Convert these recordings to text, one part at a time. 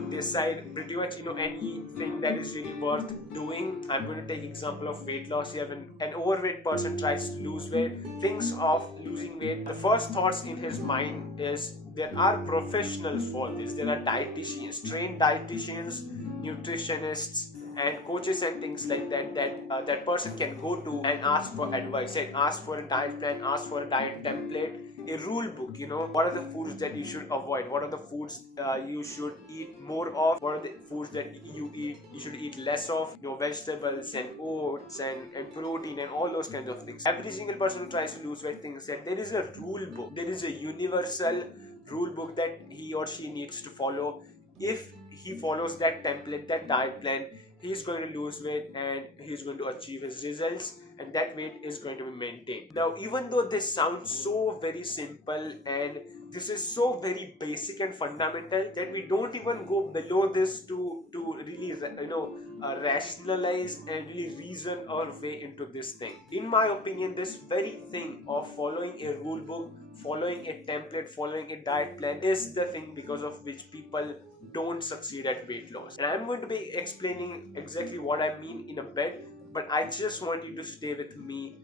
you decide pretty much anything that is really worth doing. I'm going to take example of weight loss here. When an overweight person tries to lose weight, thinks of losing weight, the first thoughts in his mind is there are professionals for this. There are dietitians, trained dietitians, nutritionists and coaches and things like that that person can go to and ask for advice and ask for a diet plan, ask for a diet template, a rule book. What are the foods that you should avoid, what are the foods you should eat more of, what are the foods that you should eat less of, vegetables and oats and protein and all those kinds of things. Every single person who tries to lose weight thinks that there is a rule book, there is a universal rule book that he or she needs to follow. If he follows that template, that diet plan, he's going to lose weight and he's going to achieve his results, and that weight is going to be maintained. Now, even though this sounds so very simple and this is so very basic and fundamental that we don't even go below this to really rationalize and really reason our way into this thing. In my opinion, this very thing of following a rule book, following a template, following a diet plan is the thing because of which people don't succeed at weight loss. And I'm going to be explaining exactly what I mean in a bit, but I just want you to stay with me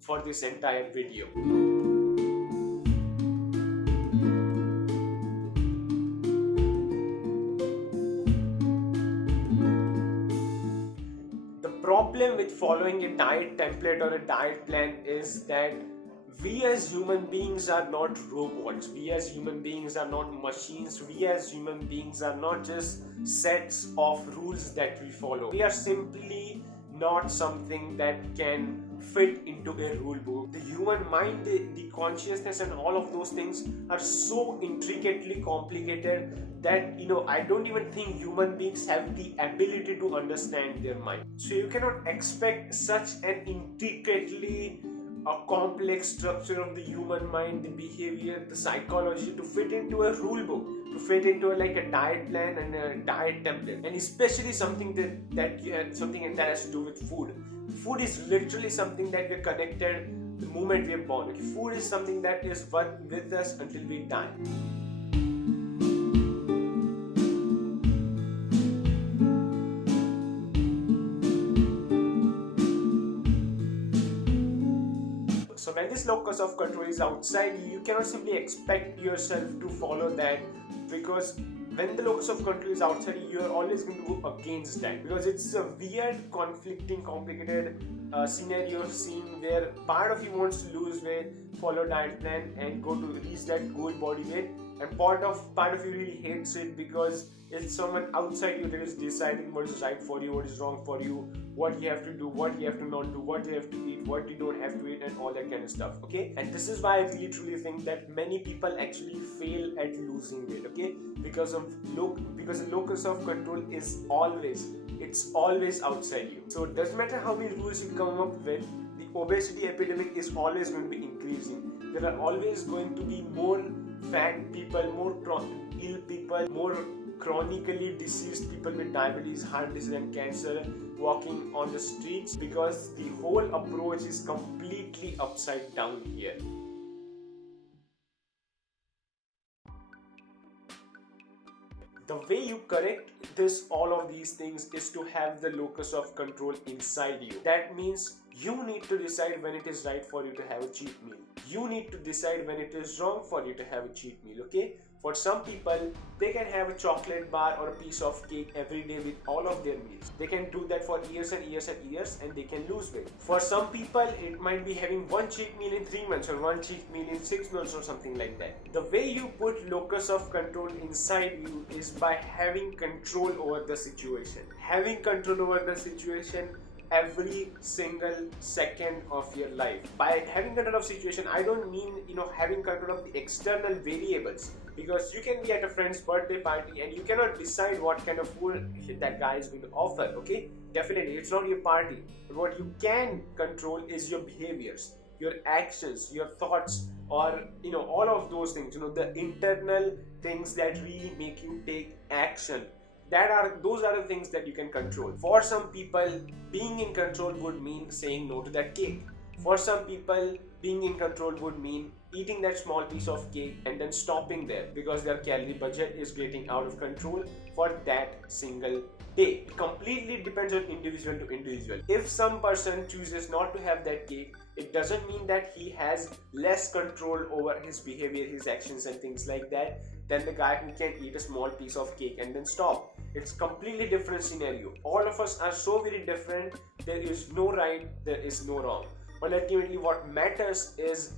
for this entire video. The problem with following a diet template or a diet plan is that we as human beings are not robots. We as human beings are not machines. We as human beings are not just sets of rules that we follow. We are simply not something that can fit into a rule book. The human mind, the consciousness and all of those things are so intricately complicated that I don't even think human beings have the ability to understand their mind. So you cannot expect such an intricately complex structure of the human mind, the behavior, the psychology to fit into a rule book, to fit into like a diet plan and a diet template, and especially something that has to do with food. Food is literally something that we're connected the moment we're born. Okay? Food is something that is with us until we die. So when this locus of control is outside you, you cannot simply expect yourself to follow that, because when the locus of control is outside you, are always going to go against that, because it's a weird, conflicting, complicated scenario scene where part of you wants to lose weight, follow diet plan and go to reach that goal body weight, and part of you really hates it because it's someone outside you that is deciding what is right for you, what is wrong for you, what you have to do, what you have to not do, what you have to eat, what you don't have to eat, and all that kind of stuff. Okay, and this is why I really truly think that many people actually fail at losing weight. Okay, because the locus of control is always outside you. So it doesn't matter how many rules you come up with, the obesity epidemic is always going to be increasing. There are always going to be more fat people, more ill people, more chronically diseased people with diabetes, heart disease and cancer walking on the streets, because the whole approach is completely upside down here. The way you correct all of these things is to have the locus of control inside you. That means you need to decide when it is right for you to have a cheat meal. You need to decide when it is wrong for you to have a cheat meal. Okay? For some people, they can have a chocolate bar or a piece of cake every day with all of their meals. They can do that for years and years and years and they can lose weight. For some people, it might be having one cheat meal in 3 months or one cheat meal in 6 months or something like that. The way you put locus of control inside you is by having control over the situation. Having control over the situation every single second of your life. By having control of situation, I don't mean having control of the external variables, because you can be at a friend's birthday party and you cannot decide what kind of food that guy is going to offer. Okay, definitely it's not your party, but what you can control is your behaviors, your actions, your thoughts, or all of those things, the internal things that really make you take action. Those are the things that you can control. For some people, being in control would mean saying no to that cake. For some people, being in control would mean eating that small piece of cake and then stopping there because their calorie budget is getting out of control for that single day. It completely depends on individual to individual. If some person chooses not to have that cake, it doesn't mean that he has less control over his behavior, his actions and things like that than the guy who can eat a small piece of cake and then stop. It's completely different scenario. All of us are so very different. There is no right, there is no wrong. But ultimately what matters is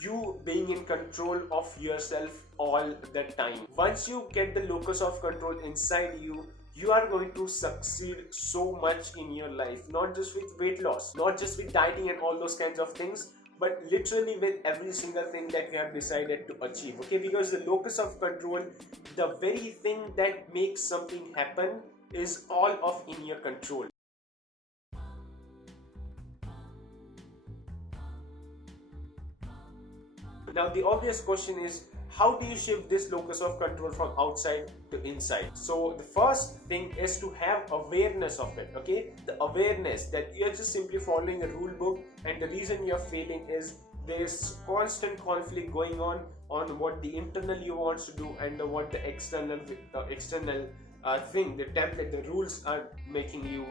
you being in control of yourself all the time. Once you get the locus of control inside you, you are going to succeed so much in your life, not just with weight loss, not just with dieting and all those kinds of things, but literally with every single thing that you have decided to achieve. Okay, because the locus of control, the very thing that makes something happen, is all of in your control. Now the obvious question is, how do you shift this locus of control from outside to inside? So the first thing is to have awareness of it. Okay, the awareness that you're just simply following a rule book, and the reason you're failing is there's constant conflict going on what the internal you wants to do and what the external thing, the template, the rules are making you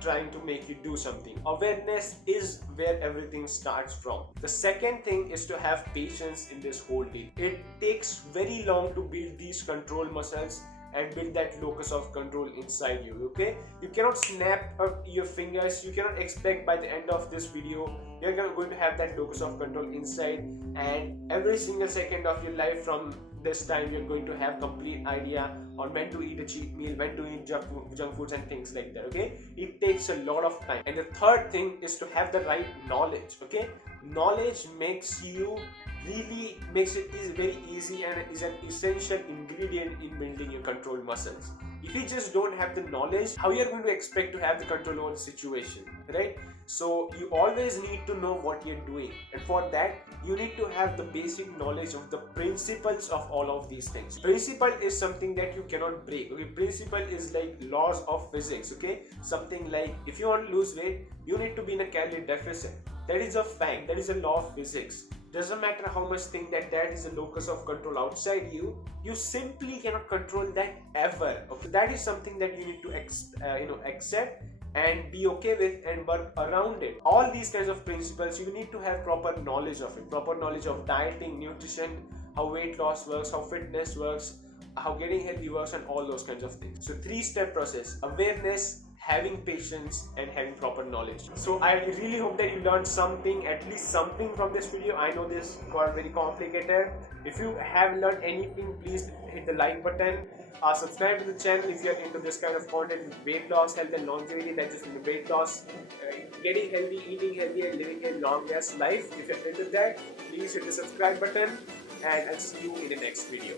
trying to make you do something. Awareness is where everything starts from. The second thing is to have patience in this whole deal. It takes very long to build these control muscles and build that locus of control inside you. Okay, you cannot snap up your fingers. You cannot expect by the end of this video you're going to have that locus of control inside, and every single second of your life from this time you're going to have complete idea on when to eat a cheat meal, when to eat junk foods and things like that. Okay, it takes a lot of time. And the third thing is to have the right knowledge. Okay, knowledge makes it is very easy and is an essential ingredient in building your control muscles. If you just don't have the knowledge, how you're going to expect to have the control over the situation, right? So you always need to know what you're doing, and for that you need to have the basic knowledge of the principles of all of these things. Principle is something that you cannot break. Okay, principle is like laws of physics. Okay, something like if you want to lose weight, you need to be in a calorie deficit. That is a fact, that is a law of physics. Doesn't matter how much think that is a locus of control outside you, you simply cannot control that ever. Okay, that is something that you need to accept and be okay with and work around it. All these kinds of principles, you need to have proper knowledge of it, proper knowledge of dieting, nutrition, how weight loss works, how fitness works, how getting healthy works, and all those kinds of things. So 3-step process: awareness, having patience, and having proper knowledge. So I really hope that you learned something, at least something from this video. I know this got very complicated. If you have learned anything, please hit the like button. Subscribe to the channel if you are into this kind of content with weight loss, health and longevity, that just means weight loss, getting healthy, eating healthy, and living a long-ass life. If you're into that, please hit the subscribe button, and I'll see you in the next video.